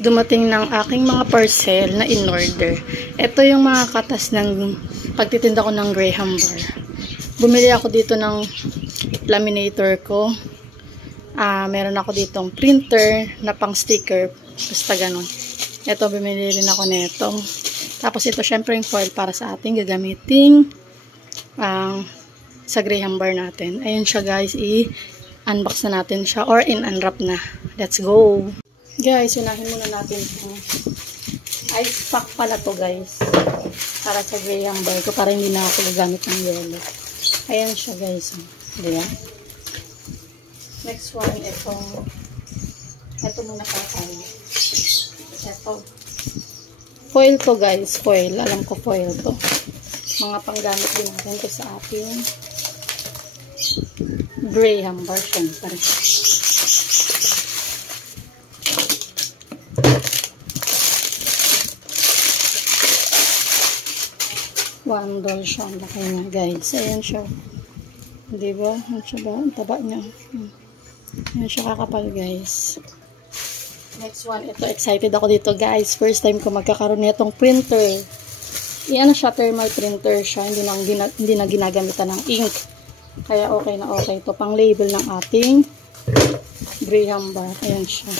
Dumating ng aking mga parcel na in-order. Ito yung mga katas ng pagtitinda ko ng Graham bar. Bumili ako dito ng laminator ko. Meron ako ditong printer na pang sticker. Basta ganun. Ito, bumili rin ako nito. Tapos ito, syempre yung foil para sa ating gagamiting sa Graham bar natin. Ayun siya guys, i-unbox na natin siya or in-unwrap na. Let's go! Guys, unahin muna natin itong ice pack pala to guys. Para sa Graham bar ko, para hindi na ako gagamit ng yelo. Ayan siya guys. Diba? Next one, ito muna pa tayo. Ito. Foil to guys, foil. Alam ko foil to. Mga panggamit din natin ko sa ating Graham bar syempre. $1 siya. Ang laki niya guys. Ayan siya. Diba? Ayan siya ba? Ang taba niya. Ayan siya kakapal guys. Next one. Ito. Excited ako dito guys. First time ko magkakaroon nitong printer. Iyan siya. Thermal printer siya. Hindi na ginagamitan ng ink. Kaya okay na okay. Ito pang label ng ating Graham bar. Ayan siya.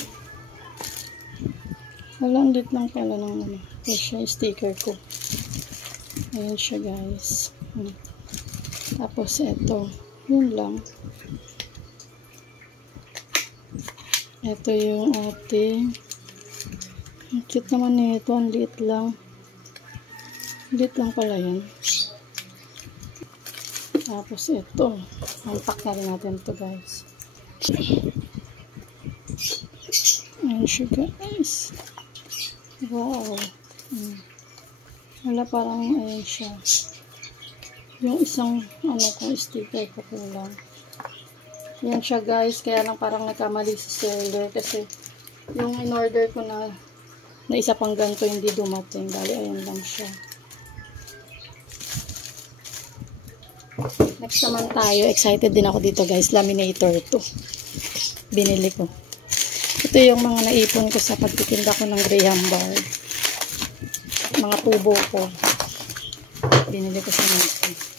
Walang lit lang pala ng ano. Ito siya. Sticker ko. Ayan siya guys. Tapos ito. Yun lang. Ito yung ating. Ang cute naman nito. Ang liit lang. Liit lang pala yan. Tapos ito. Unpack na rin natin ito guys. Ayan siya guys. Wow. Wala parang ayan siya. Yung isang sticker ko lang. Yan siya guys. Kaya lang parang nagkamali sa seller. Kasi yung in-order ko na isa pang ganito hindi dumating. Dali ayan lang siya. Next naman tayo. Excited din ako dito guys. Laminator to. Binili ko. Ito yung mga naipon ko sa pagtitinda ko ng Graham bar. Mga tubo ko. Binili ko sa Mexico.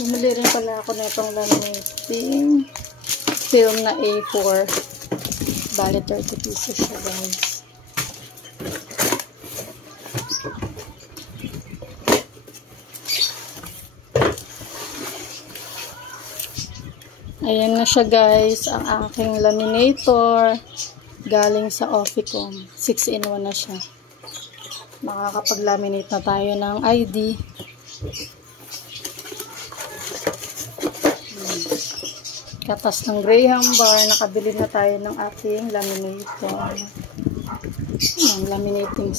Bumili rin pala ako na itong laminating film na A4. Bali 30 pieces siya guys. Ayan na siya guys, ang aking laminator galing sa Officom. 6-in-1 na siya. Makakapag-laminate na tayo ng ID. Katas ng Graham bar, nakabili na tayo ng ating laminator. Ang laminating